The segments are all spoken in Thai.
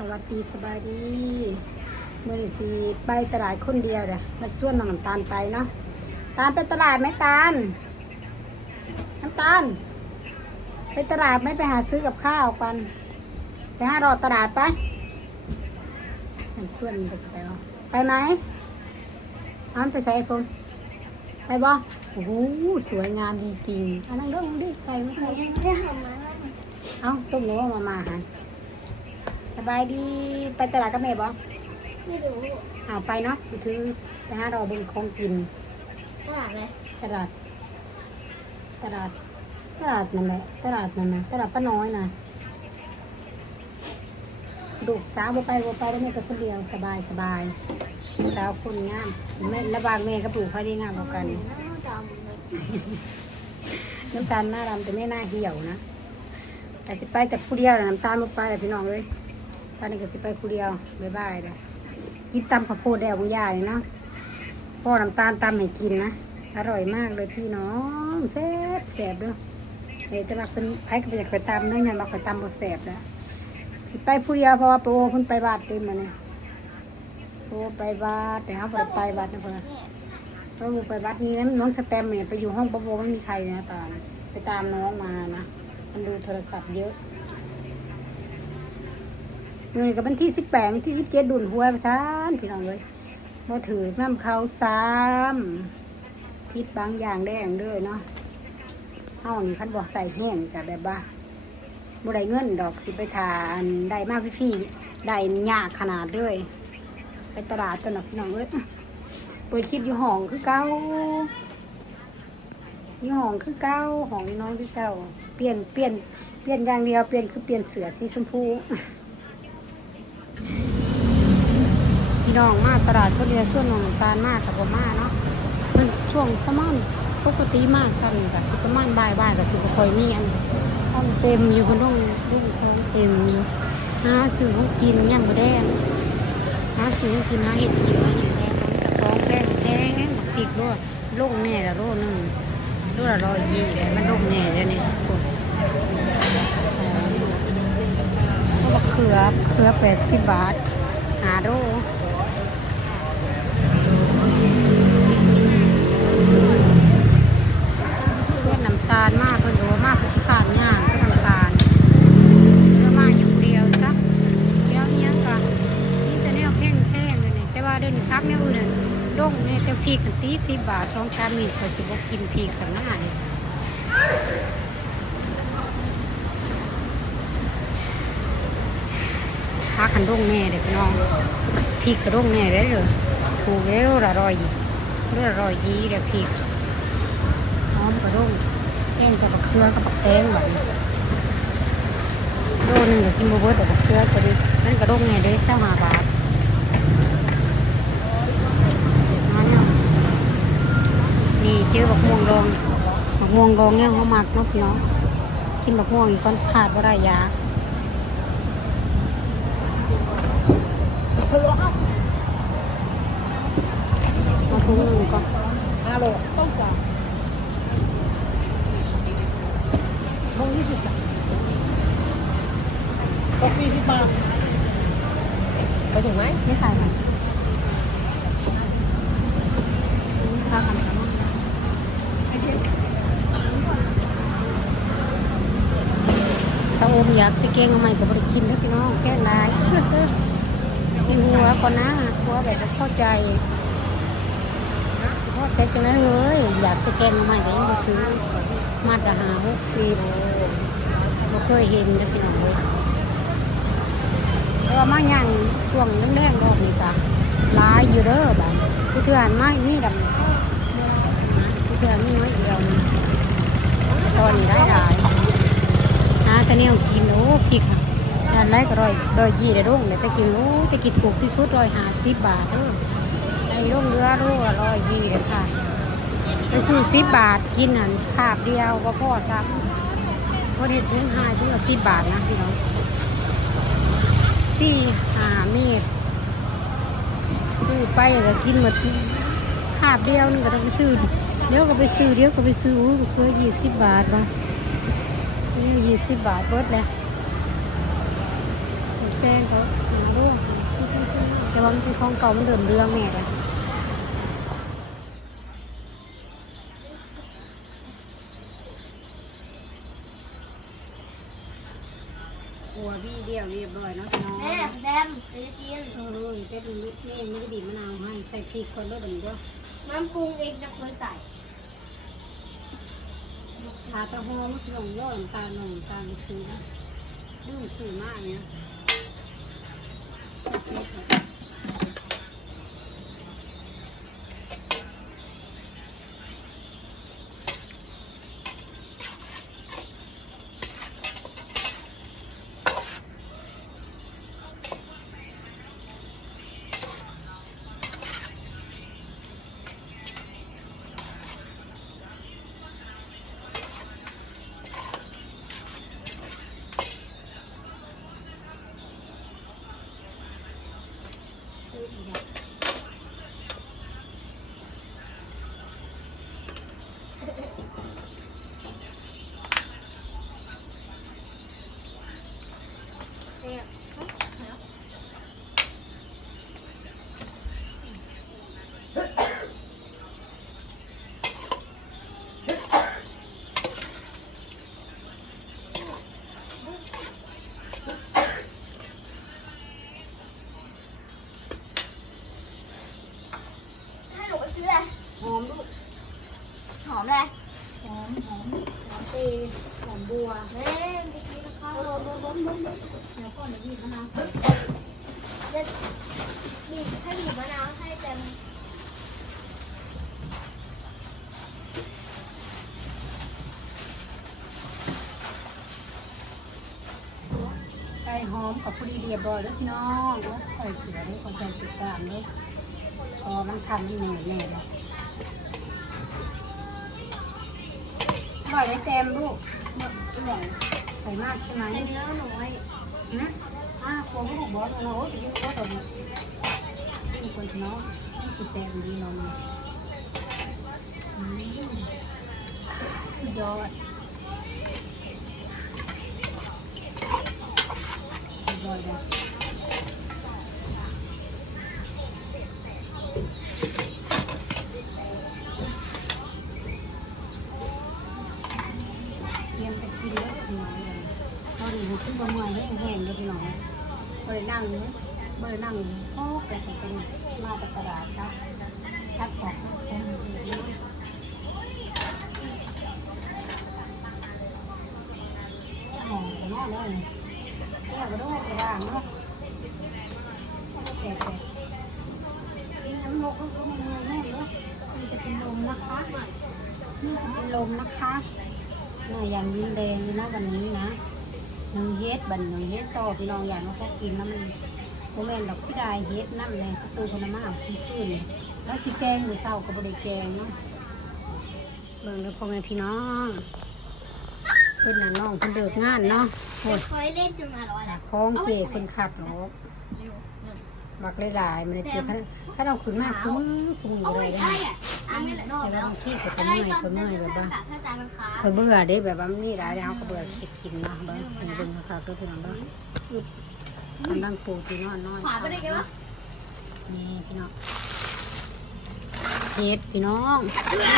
สวัสดีสบายดีเมื่อนี้สิไปตลาดคนเดียวเด้อมาส่วนน้องน้ำตาลไปเนาะตาลไปตลาดไหมตาลน้ำตาล ไปตลาดไหม่ไปหาซื้อกับข้าวกันไปหารอตลาดไปส่วนไปไปบ่ไปไหมอันไปใส่ผมไปบ่โอ้โหสวยงามจริงๆอันนั้นเรื่องดิใส่ไม่ใส่ยังไม่ได้ทำมาแล้วเอาตุ้มหนูมามาหา สบายดีไปตลาดกับแม่บ่ไม่รู้เอาไปเนาะไปถือไปหาเราเบิ่งของกิน ตลาดอะไรตลาด ตลาด ตลาดนั่นแหละ ตลาดนั่นนะตลาดป้าน้อยนะดูกสาวบ่ไปบ่ไปแล้วแม่ไปคนเดียวสบายสบายสาวคนงามแม่ระหว่างแม่กับปู่เขาได้งามกว่ากันน้ำดำเลยน้ำตาลหน้าดำแต่ไม่หน้าเหี่ยวนะแต่สิไปแต่ผู้เดียวน่ะน้ำตาลบ่ไปแล้วพี่น้องเลย ตอนนี้ก็สิไปผู้เดียวบ๊ายบายเลยกินตำข้าวโพดแดวบุญญาเลยเนาะพ่อน้ำตาลตำให้กินนะ อร่อยมากเลยพี่น้องแซ่บแซ่บเด้วยเดี๋ยวจะมาเป็นไผ่ก็ไปจะเคยตำเนื้อยังมาเคยตำบ่แซ่บแล้วสิไปผู้เดียวเพราะว่าโปรเพิ่นไปบาดเต็มมาเนี่ยโปรไปบาดแต่เขาบ่ไปบาดนะเพิ่อนเราไปวัดนี้นะน้องสแตมเนี่ยไปอยู่ห้องประโบไม่มีใครนะตามไปตามน้องมานะ มันดูโทรศัพท์เยอะ เมื่นี้ก็เป็นที่สิบแปดที่สิบเจ็ดดุนหัวประชานพี่น้องเลยมาถือน้ำเขาซ้ำพิษบางอย่างแดงเด้วยเนาะเฮานี่คันบอกใส่แห้งแต่แบบว่าบ่ได้เงินดอกสิไปทานได้มากพี่พี่ๆได้ยากขนาดเลยไปตลาดกันนะพี่น้องเอ้ยเปิดคลิปอยู่ห้องคือเก้าอยู่ห้องคือเก้าห้องน้อยคือเก้าเปลี่ยนเปลี่ยนเปลี่ยนอย่างเดียวเปลี่ยนคือเปลี่ยนเสือสีชมพู น้องมาตลาดก็เดียวส่วนน้องน้ำตาลมากกับผมมาเนาะมันช่วงประมาณปกติมากสั้นกับสิประมาณบ่ายบ่ายกับสิบคอยมีอันห้องเต็มอยู่คนต้องรุ่งทองเต็มอยู่หาซื้อของกินย่างบะแดงหาซื้อกินหาเห็ดกินมาอย่างแดงมันกร้องแดงแดงหมักพริกด้วยโลงแน่ละโลหนึ่งโลละร้อยยี่มันโลงแน่เลยนี่ทุกคนก็มะเขือเขือแปดสิบบาทหาโลส่วนน้ำตาลมากเพิ่นโดมากเพิ่นขาดย่างก็น้ำตาลแล้วมาอย่างเดียวซะเดี๋ยวเนี้ยกัน นี่แต่แนวแพงแพงเลยนี่แต่ว่าเดินพักแนวอื่นน่ะลงเนี่ย แต่สิบบาทช่องชามมีคอยสิบกินพริกสังหน้าเลยพักกันลงแน่เด็กน้องพริกก็ลงแน่เลยเลยถูกแล้วละรอยยี่ละร้อยยีเด็กพริกหอมก็ลงแกงกับบักเขือกับแตงแบบนี้โลนึงก็กินบ่เบิดดอกบักเขือก็ไดินั่นก็ลงแน่เด้เศร้าหาบาทมาเนี่ย นี่เจอบักม่วงดองบักม่วงดองเนี่ยเขามักเนาะพี่น้องกินบักม่วงอีกคนขาดบ่ได้ยามาทุ่งหนึงก็ฮัลโหลต้องจ่ายลงยี่สิบบาทกาแฟที่บาทไปถึงไหมไม่ใส่ค่ะข้าวกันกันเนาะ ถ้ากจะแกงใหม่ก็บ่ได้กินเด้อพี่น้องแกงได้กินหัวก่อนนะหัวแบบเข้าใจสิเข้าใจจังเลยเอ้ยอยากสแกนใหม่ก็ยังบ่ซื้อมาตรหาหกสิบบ่เคยเห็นเด้อพี่น้องเลยแต่ว่ามาย่างช่วงแรงๆรอบนี้ก็หลายอยู่เด้อบัดคือเทื่อนไมามีดำคือเทื่อนมีน้อยเดียวตอนนี้ได้หลาย แต่แนวกินโอ้พริกค่ะด้านแรกก็ร้อยร้อยยี่ได้ร่งแต่กินโอ้ตะกินถูกที่สุดร้อยห้าสิบบาทเด้อในรุ่งเรือรุ่งร้อยยี่เลยค่ะไปซื้อสิบบาทกินอันขาบเดียวก็พอซ้ำพอเด็ดถึงห้าถึงสิบบาทนะพี่น้องสี่ห้าเมตรซื้อไปก็กินหมดขาบเดียวนึงก็ต้องไปซื้อเดี๋ยวก็ไปซื้อเดี๋ยวก็ไปซื้อเพื่อยี่สิบบาทบ้าง นี่ยี่สิบบาทเบิดเลยแต่งเขาหาด้วยแต่ว่ามันเป็นของเก่ามันเดิมเรื่องแม่เลยหัวพี่เดียวเรียบร้อยเนาะพี่น้องแม่แดมไปกินเออเป็ดนี่เองไม่ได้บีบมะนาวให้ใส่พริกคนด้วยแบบนี้ด้วยมันปรุงเองจะเคยใส่ ทาตะหอมลงย่อน้ำตาลลงน้ำตาลไปซื้อนะดื้อซื้อมากเนี่ย บัวเฮ้ยไปกินข้าวล้มล้มล้มล้มแล้วก็เดี๋ยวบีบมะนาวใส่เดบีบให้บีบมะนาวให้เต็มไก่หอมกับพอดีเรียบร้อยแล้วน้องแล้วใส่เสือนี่คนใส่สือกล้ามด้วยพอมันทำนี่แน่แน่เลยอร่อยไหมแจมลูก อร่อยใส่มากใช่ไหมในเนื้อหนูไว้นะอ่าโค้งลูกบอสเราโอ้ยไปกินบอสตัวนี้สิ่งคนชนะนี่สิแซ่บดีเนาะอืมสุดยอดสุดยอดเลย เตรียมไปกินแล้วพี่น้องเลยตอนนี้หัวขึ้นบนเมื่อยแห้งๆเลยพี่น้องบรินั่งเลยบรินั่งโอ้เป็นเป็นมาจากกระดาษครับคัดออกเป็นหอมไปนอกเลยเนี่ยก็ต้องไปล้างเนาะแต่แต่น้ำลกก็ไม่เมื่อยแน่เนาะมันจะเป็นลมนะคะนี่จะเป็นลมนะคะ น่อยอย่างยินแดงเลยนะวันนี้นะหนึ่งเฮ็ดบันหนึ่งเฮ็ดต่อพี่น้องอย่างเราก็กินน้ำมันโมเมนดอกสิได้เฮ็ดน้ำแรงสตูคนละมากขึ้นขึ้นแล้วสิแกงหรือเศร้าก็บริแกงเนาะเบิ่งแล้วพ่อแม่พี่น้องเพิ่นน่ะน้องเพิ่นเลิกงานเนาะโหดเคยเล่นจนมาร้อยแล้วคล้องเจเพิ่นขับเนาะบักหลายๆมันเลยเจถ้าถ้าเราขึ้นมาคุ้มคุ้มอยู่เอาเลไว้ยได้ได้อะอันนี้แหละนอกแต่แล้วบางที่ก็อะไรเมื่อยตอนก็เดิเมื่อยนแบบว่าถ้าจานมันค้าเคยเบื่อเด้แบบว่ามันนี่หลายแล้วก็เบื่อคิดกินเนาะเบิ่งเบิ่งเบิ่งค่ะก็คือน้องเบิ่งกำลังปูที่นอนนอนขวาไปได้ไงวะนี่พี่น้องเช็ดพี่น้อง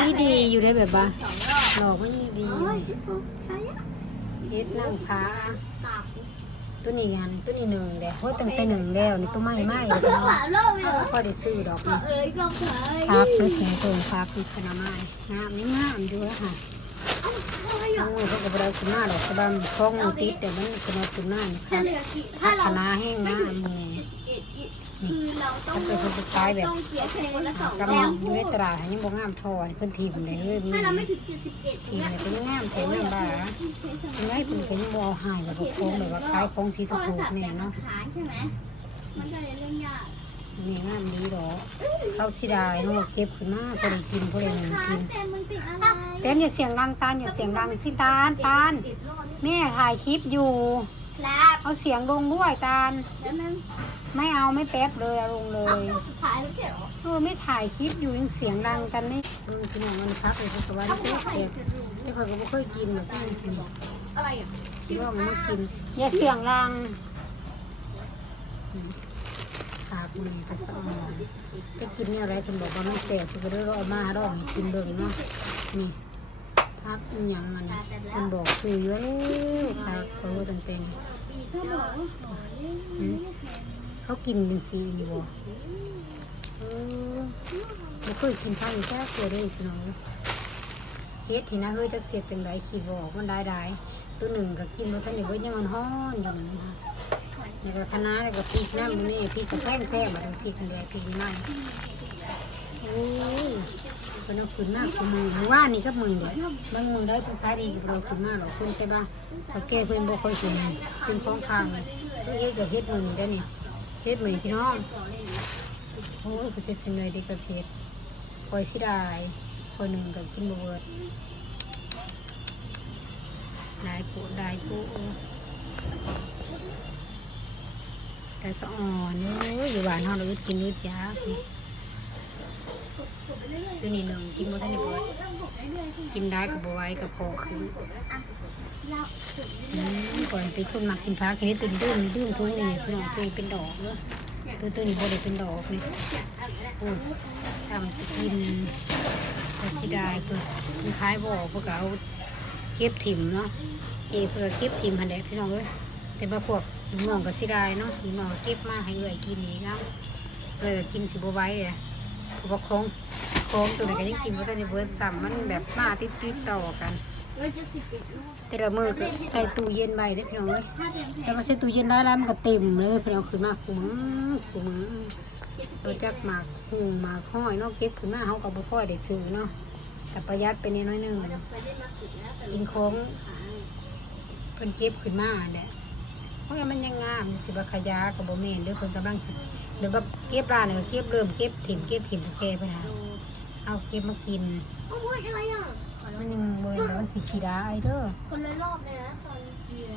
นี่ดีอยู่ได้แบบว่าสองรอบหลอกมันยิ่งดีโอ้ยถูกใช่อะเฮ็ดนั่งพา ตากตัวนี้งานตัวนี้หนึ่งเด้โอ้ยตั้งแต่หนึ่งแล้วนี่ตัวใหม่ใหม่เลยพี่น้องขวารอบเลยเหรอพอได้ซื้อดอกขวานี่เอ้ยก็เคยพักหรือเสียงตรงพักคือขนาดไม้งามนี่งามอยู่แล้วค่ะเอ้าอะไรน้อะองเขาก็บ่ได้ขึ้นมาดอกกระบำท้องมันติดแต่มันขึ้นมาขึ้นมานี่จะค่ะเหลือกี่ถ้าพัฒเรานาแห้งงามแม่ คือเราต้องมันเป็นคนสุดท้ายแบบต้องเสียคนละสองกำแล้ลัวงอยู่ในตลาดยังบ่งามพอเพิ่นทีมเลยเฮ้ยมีถ้าเราไม่ถึงเจ็ดสิบเอ็ดทีมเนี่ยเป็นงามแต่งามบ้ายังไงเพิ่นก็ยังบ่เอาหายแบบโค้งแบบว่าขายของที่ถูกๆแน่เนาะขายใช่ไหมมันก็เลยเรื่องยากนี่งามดีดอกเขาสิได้เนาะเก็บขึ้นมาพอได้กินพอได้หนึ่งกินแต่มันติดอะไรเต้นอย่าเสียงดังตาลอย่าเสียงดังสิตาลตาลแม่ถ่ายคลิปอยู่ ครับเอาเสียงลงด้วยตาลแล้วมันไม่เอาไม่แป๊บเลยเอาลงเลเอายขายไม่เสร็จหรอเออไม่ถ่ายคลิปอยู่ยังเสียงดังกันนี่อืมพี่น้องมันพักเลยเพราะว่าเอาเสียไข่เสียกระดูกที่เขาก็ไม่เคยกินหรอกนี่อะไรอะคิดว่ามันไม่กินอย่าเสียงดังนี่ผักนี่กระสอนจะกินเนี่ยอะไรคุณบอกว่ามันแสบคุณก็ได้รอมาดอกให้กินเบิ่งเนาะนี่ผักอีหยังมันนี่คุณบอกคือเยอะเลยผักเขาตั้งแต่นี่ ก็บอกว่าขอเล่นอืมเขากินเป็นสีนี่บ่เออบ่เคยกินผักอีกแค่เกิดเลยพี่น้องเอ้ยเฮ็ดที่นะเฮ้ยจักเสียจังไดคิดบอกมันได้ได้ตัวหนึ่งก็กินบ่ทันได้เบิดยังมันฮ้อนอยู่นั่นนะแล้วก็คณะแล้วก็พริกน้ำนี่พริกกระแพงแพงมาทั้งพริกกันเลยพริกน้ำโอ้ย ก็น้องขึ้นมากกับมือมือว่านี่ก็มือเดียวบางมือได้เป็นค้าดีเราขึ้นมากหรอขึ้นใช่ปะถ้าแก้เพื่อนบ่ค่อยขึ้นขึ้นคล้องคางเลยเฮ้ยกับเฮ็ดมือนี่ได้นี่เฮ็ดมือพี่น้องโอ้ยคือเสร็จจังเลยดีกับเฮ็ดคอยสิได้คอยหนึ่งกับกินบเบิดได้ปูได้ปูแต่สะอ่อนเอ้ยอยู่บ้านเฮาเรากินนุดยา ตัวนี้หนึ่งกินบ่ทันได้เบิดกินได้ก็บ่ไหวก็พอขึ้นก่อนเป็นคนมักกินผักทีนี้ตื่นดื่มดื่มทุ่งนี่พี่น้องตัวเป็นดอกเนาะตัวตัวนี้บ่ได้เป็นดอกนี่โอ้ยถ้ามันสิกินก็สิได้เพิ่นมันขายบ่อเพิ่นก็เอาเก็บถิ่มเนาะเก็บเพื่อเก็บถิ่มหันแหละพี่น้องเอ้ยแต่ว่าพวกน้องก็สิได้เนาะพี่น้องเก็บมาให้เอื้อยกินอีกเนาะเลยก็กินสิบ่ไหวเลย เพราะว่าของของตัวนี้ก็ยังกินบ่ทันได้เบิดซ้ำมันแบบมาติดๆต่อกันเราเอ็ดลูกแต่ละมือก็ใส่ตู้เย็นไว้เด้อพี่น้องเอ้ยแต่มาใส่ตู้เย็นได้แล้วมันก็เต็มเลยพี่น้องขึ้นมาขุมขุมเราจักหมากหุงหมากห้อยเนาะเก็บขึ้นมาเฮาก็บ่ค่อยได้ซื้อเนาะแต่ประหยัดไปนิดน้อยหนึงกินของเพิ่นเก็บขึ้นมาแหละเพราะว่ามันยังงามสิบขยะก็บ่แม่นเด้อเพิ่นกำลังสิ หรือว่าเก็บร้านนี่ก็เก็บเริ่มเก็บถิ่มเก็บถิ่มโอเคไปนะเอาเก็บมากินโอ้ยอะไรอะมันยังบ่เห็นว่ามันสิขี้ได้เด้อคนละรอบเลยนะตอนเจีย